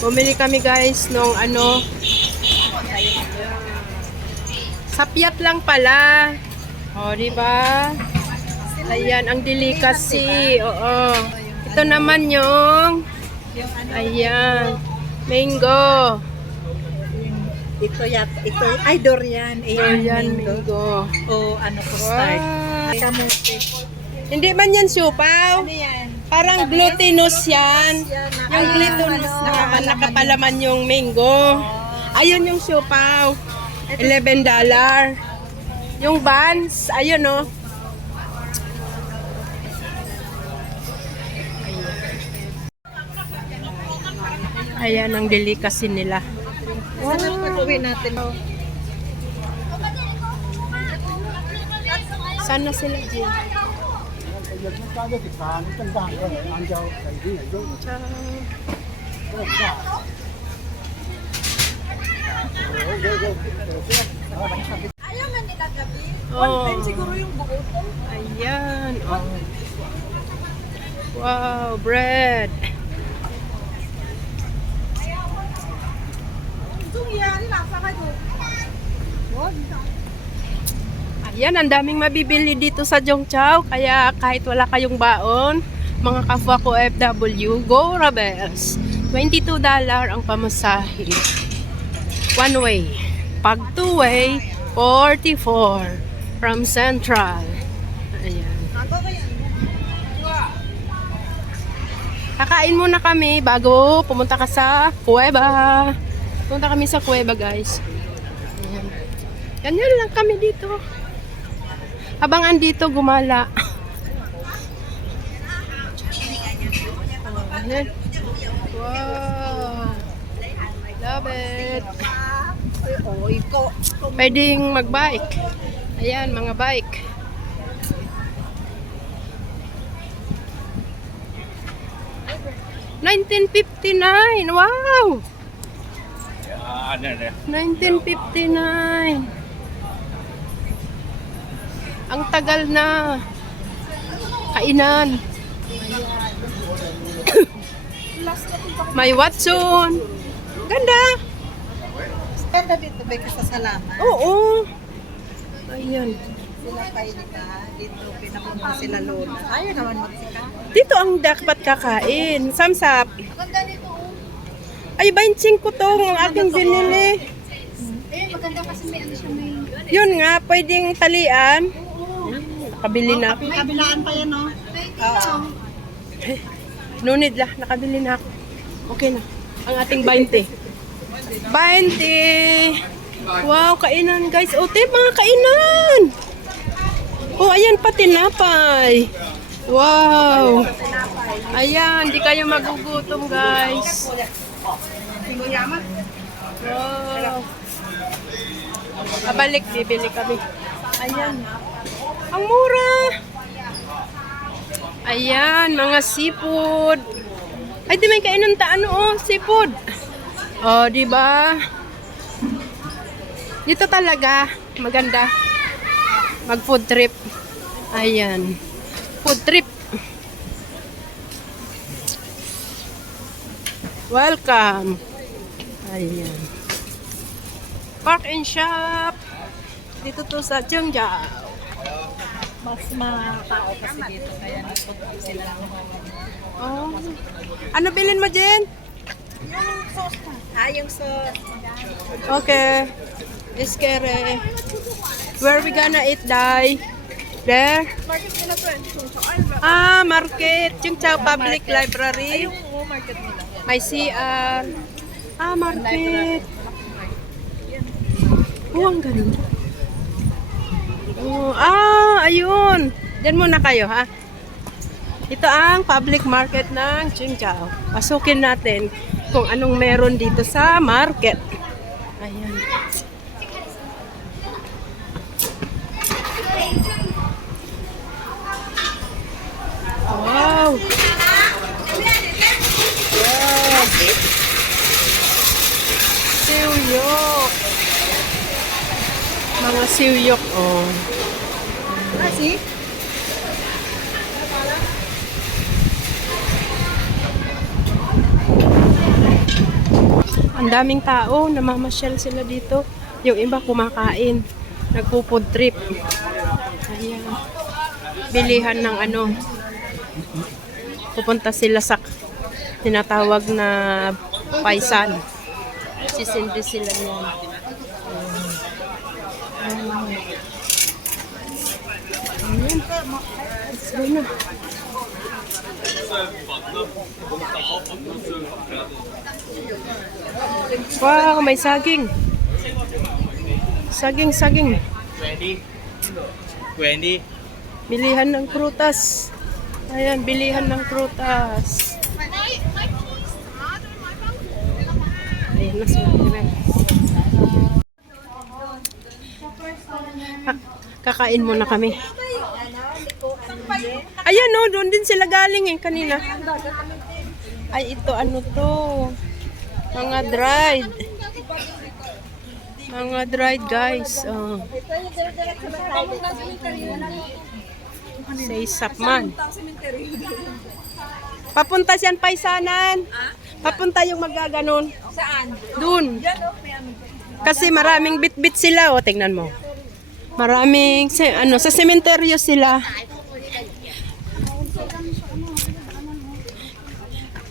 Bumili kami guys nung ano. Sapyat lang pala. O, diba? Ayan, ang delicacy. Oo. Ito naman yung ayan, mango. Ito ay durian. Durian mango. O ano ko start. Wow. Kamuti. Hindi man yan siupaw. Ano yan? Parang glutinous yan. Yung glutinous na nakapalaman yung mango. Ayun yung siupaw. $11. Yung buns, ayun o. Ayan ang delicacy nila. Sana pag-uwi natin. Sana sila din. Ayaw nga nila gabi. Oh. Siguro yung buo ko. Ayan. Oh. Wow, bread. Durian, lasa ka doon. Ayan, ang daming mabibili dito sa Jongchao. Kaya kahit wala kayong baon, mga kapwa ko FW, go Rebels! $22 ang pamasahe. One way. Pag two way, 44 from Central. Ayan. Kakain muna kami bago pumunta ka sa kuweba. Pumunta kami sa kuweba, guys. Ayan. Ganyan lang kami dito. Habang andito, gumala. Ayan. Wow. Love it. Pwedeng mag-bike. Ayan, mga bike. $19.59. Wow! 1959. Ang tagal na. Kainan. May Watson. Ganda. Ganda dito ba sa Salamat? Oo. Ayan. Sila pailita. Dito pinapunta sila Lola. Ayaw naman magsika. Dito ang dapat kakain. Samsap. Ganda dito. Ay, 25 to ang aking binili. Maganda kasi may ano siya may... Yun nga, pwedeng talian. Nakabili na ako. Kabilaan pa yan, no? Oo. Nunid lang, nakabili na ako. Okay na. Ang ating 20. 20! Wow, kainan guys. O, mga kainan! Oh, ayan pa, tinapay. Wow! Ayan, di kayo magugutom guys. Wow! Abalik, bibili kami. Ayan. Ang mura! Ayan, mga seafood. Ay, di may kainan seafood. Oh, di ba? Dito talaga maganda mag food trip. Ayan. Food trip. Welcome. Ayan. Park and shop. Dito to sa Jongchao. Mas matao kasi dito. Kaya nagpunta sila. Oh. Ano bilhin mo, Jen? Yung sauce pa. Yung sauce. Okay. Iskere. Where we gonna eat, Dai? There? Market nila to. Ah, market. Jongchao Public Library. Yung market nila. May CR. Ah, market. Oh, ang ganda. Oh, ayun. Diyan muna kayo, ha? Ito ang public market ng Jongchao. Pasukin natin kung anong meron dito sa market. Ayan. Wow. Wow. Siuyok. Mga siuyok, oh. See? Ang daming tao, namamasyal sila dito. Yung iba kumakain, nagpo-food trip. Ayan. Bilihan ng ano. Pupunta sila sa tinatawag na paisan. Sisindi sila niyan. Ayan. Let's go na. Wow, may saging. Saging. 20. Bilihan ng prutas. Ayan, bilihan ng prutas. Ayan na sila. Kakain muna kami. Ayan o, doon din sila galing kanina. Ay, ito ano to? Mga dried. Mga dried guys. Oh. Say sapman. Papunta siyan paisanan. Papunta yung magaganon. Saan? Doon. Kasi maraming bit-bit sila. O, tingnan mo. Maraming, sa sementeryo sila.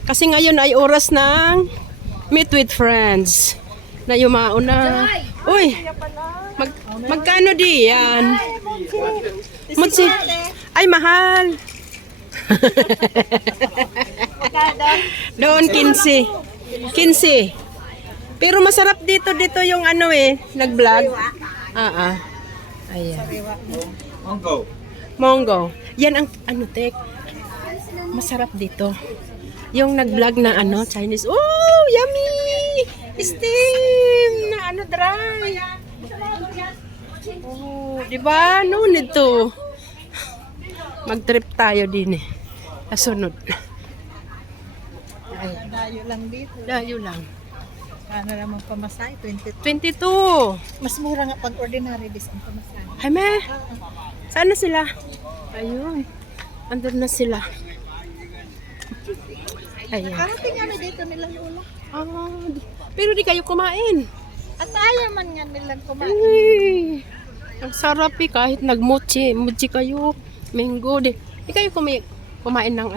Kasi ngayon ay oras ng meet with friends. Na yumao na. Uy, magkano di yan? Mutsi. Ay, mahal. Doon 15. 15. Pero masarap dito yung ano nag-vlog. Ayan. Monggo. Yan ang ano masarap dito. Yung nag-vlog na Chinese. Oh, yummy! Steam na dry. Oh, di ba? No need to. Mag-trip tayo din Kasunod. Dayo lang dito. Dayo lang. Ano naman pamasay? 22. Mas mura nga pag ordinary this ang pamasay. Ay, me. Saan na sila? Ayun. Andun na sila. Ayan. Nakarating nga na dito nila Lola. Pero di kayo kumain. At ayaw man nga nilang kumain. Ay, ang sarap kahit nagmochi. Mochi kayo. Mango. Di kayo kumain ng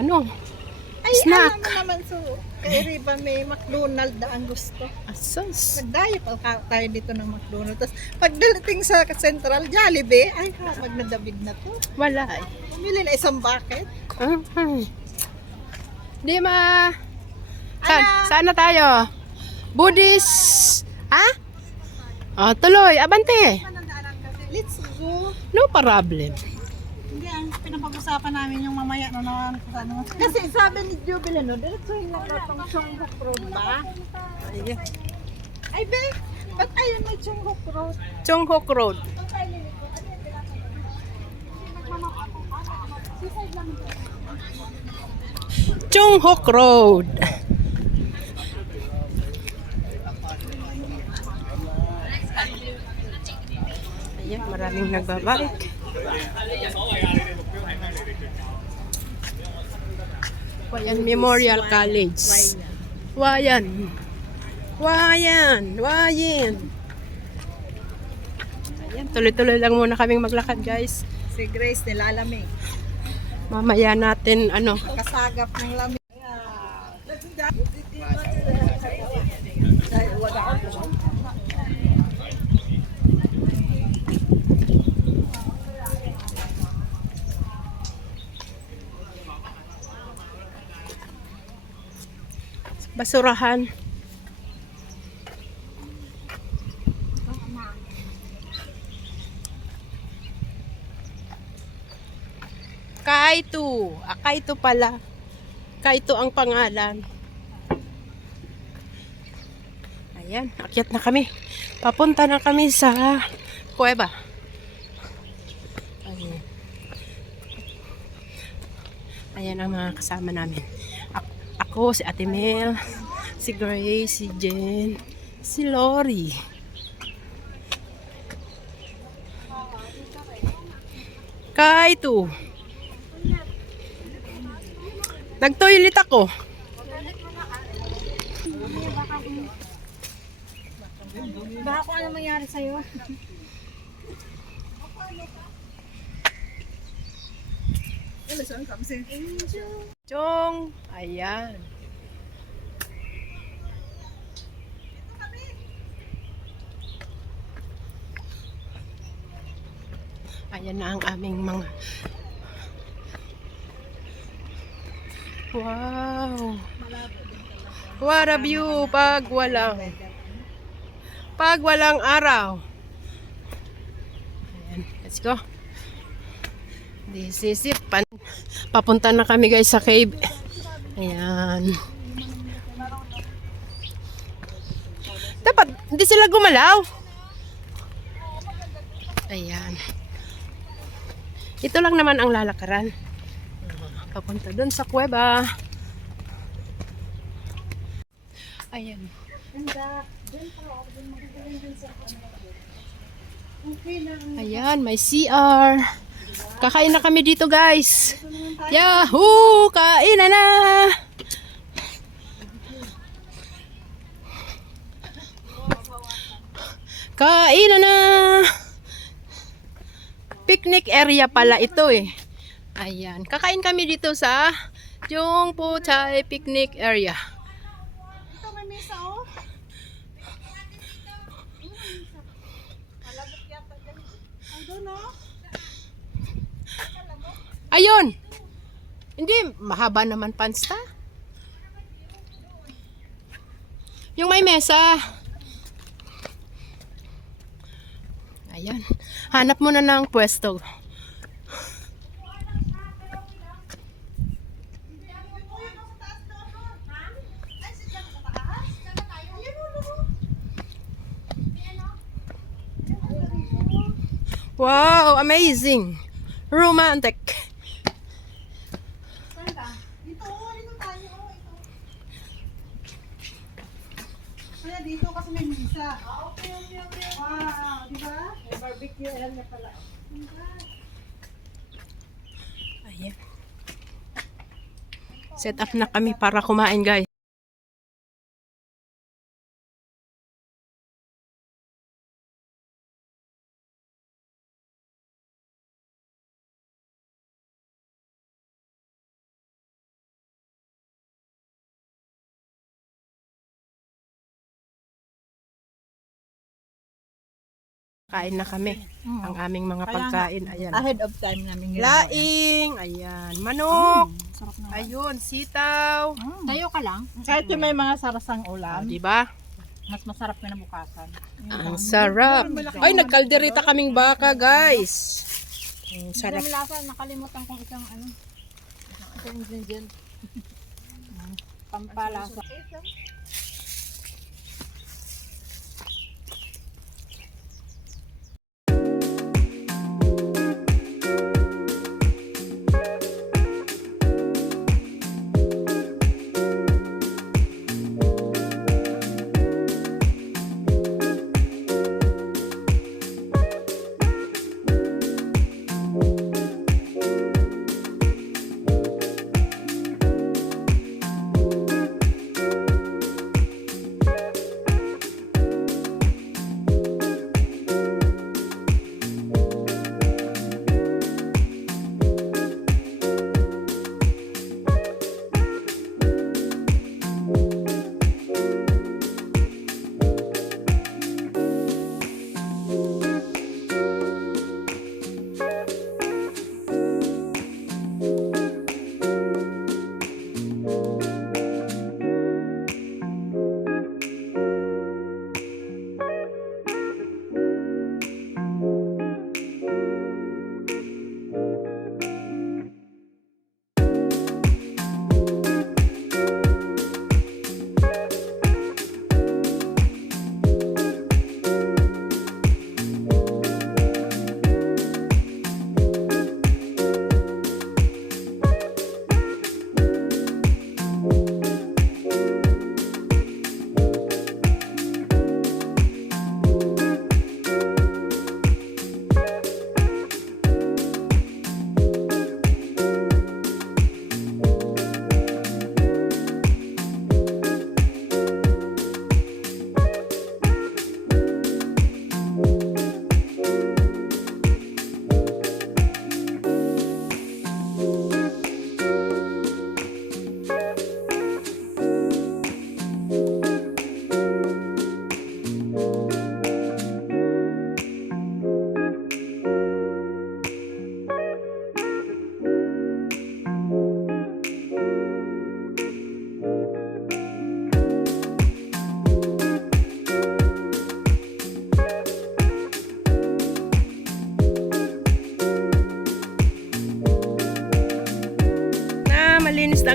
Ay, snack. alam mo naman kay Riba may McDonald's na ang gusto. Asas. Nagdayo pa tayo dito ng McDonald's. Tapos pagdating sa Central Jollibee, ay magnadabig na to. Wala Pumili na isang bucket. Di ma. Saan na tayo? Buddhist. Tuloy. Abante. Let's go. No problem. Hindi, ang pinapag-usapan namin yung mamaya na naman. Kasi sabi ni Jubilee, diretsuhin lang itong Chongbuk Road ba? Ay, be, ba't ayun may Chongbuk Road? Chonghok Road. Chonghok Road. Ayan, maraming nagbabike. Wayan Memorial College. Wayan. Ayan, tuloy-tuloy lang muna kaming maglakad, guys. Si Grace nilalamig. Mamaya natin, Kasagap ng lamig. basurahan. Kaito. Kaito pala. Kaito ang pangalan. Ayan, akyat na kami. Papunta na kami sa kuweba. Ayan. Ayan ang mga kasama namin. Ako, si Ate Mel, si Grace, si Jen, si Lori. Kaito. Nag-toilet ako. Baka kung ano mangyari sa'yo. Chong! Ayan. Ayan na ang aming mga... Wow! What a view pag walang araw. Ayan, let's go. This is it. Papunta na kami guys sa cave. Ayan. Dapat hindi sila gumalaw. Ayan. Ito lang naman ang lalakaran. Papunta doon sa kuweba. Ayan. Ayan, may CR. Kakain na kami dito guys. Yahoo! Kain na na! Kain na na! Picnic area pala ito eh. Ayan. Kakain kami dito sa Jungpo Chai Picnic Area. Ito may mesa oh. Malabot yata dyan. Andun oh. Ayun! Hindi, mahaba naman pansta. Yung may mesa. Ayan. Hanap mo na ng pwesto. Wow, amazing. Romantic. Dito tayo oh. Ito. Kaya dito kasi may mesa. Okay. Wow, di ba? May barbecue area pala. Ayan. Set up na kami para kumain guys. Kain na kami. Ang aming mga pagkain. Ayan. Ahead of time namin Laing. Ayan. Manok. Sarap na. Ayun. Sitaw. Tayo ka lang. Kahit yung may mga sarasang ulam, Diba? mas masarap kinabukasan. Ang sarap. Ay, nagkalderita kaming baka, guys. Ang sarap. Sarap. Lasa, nakalimutan kong isang ingredient. Pampalasa.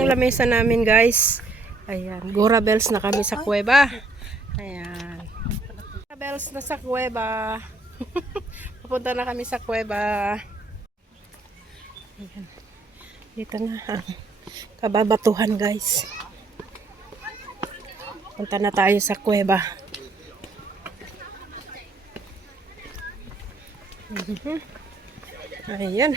lamesa namin, guys. Ayan, Gora Bells na kami sa kuweba. Ayan. Gora Bells na sa kuweba. Papunta na kami sa kuweba. Ayan. Dito na ang kababatuhan, guys. Punta na tayo sa kuweba. Ayan.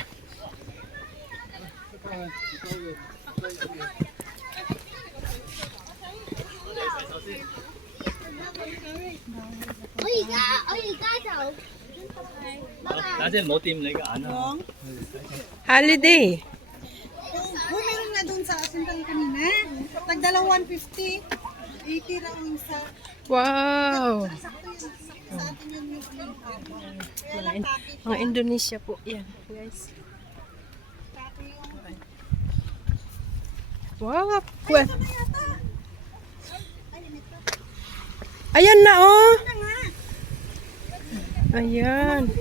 낮에 뭐 때문에 내가 안 와. Holiday. Uy, meron nga doon sa Sintay kanina. Tagdala 150. 80 lang yung isa. Wow. Sakto yun. Sa atin yun yung kaya lang kaki. Mga Indonesia po yan, guys. Kaki yung Wow. Well. Ayan na, oh. Ayan.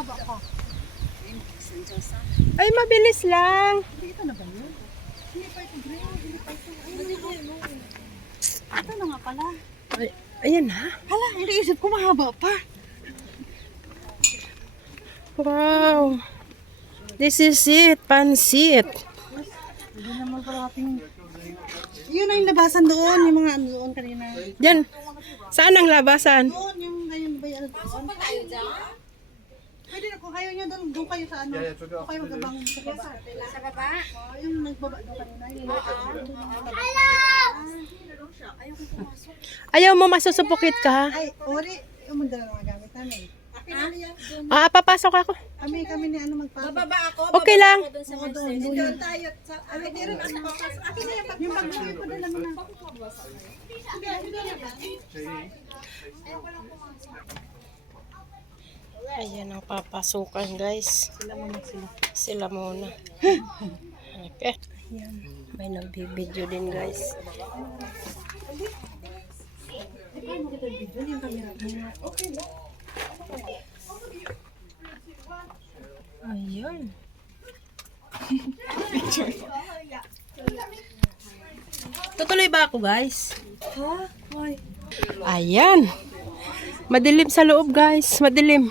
mahaba pa. Ay, mabilis lang. Dito na ba yun? Hindi pa ito green. Hindi pa ito. Ito na nga pala. Ay, ayan ha. Hala, iniisip ko mahaba pa. Wow. This is it. Pansit. Hindi naman pala ating... Yun ang labasan doon. Yung mga ano doon kanina. Diyan. Saan ang labasan? Doon, yung ganyan ba yan doon? Pwede na kung ayaw nyo doon, doon kayo sa ano. Doon kayo magkabangon sa kesa. Sa baba? Oo, yung nagbaba doon kanina. Ayaw mo masusupukit ka? Ay, ori, yung mandala ng mga gamit namin. Ah, papasok ako. Kami ni ano magpapasok. Bababa ako. Okay lang. Oo, doon tayo. Hindi rin ako papasok. Akin na yung pagpapasok ko doon naman. Ayan ang papasukan, guys. Sila muna. Okay. Ayan. May nagbibideo din, guys. Ayan. Tutuloy ba ako, guys? Ayan. Madilim sa loob, guys. Madilim.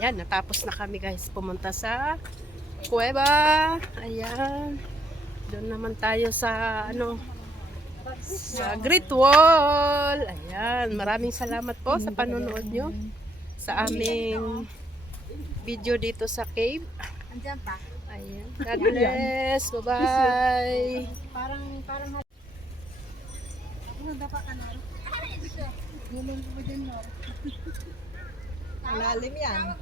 Ayan, natapos na kami, guys. Pumunta sa kuweba. Ayan. Doon naman tayo sa ano, sa Great Wall. Ayan, maraming salamat po sa panonood nyo sa aming video dito sa cave. Andiyan pa. Ayan. God bless. Bye-bye. Parang ano dapat ka na? Gulong ko din no. Malalim yan.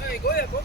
Hey, go ahead, go.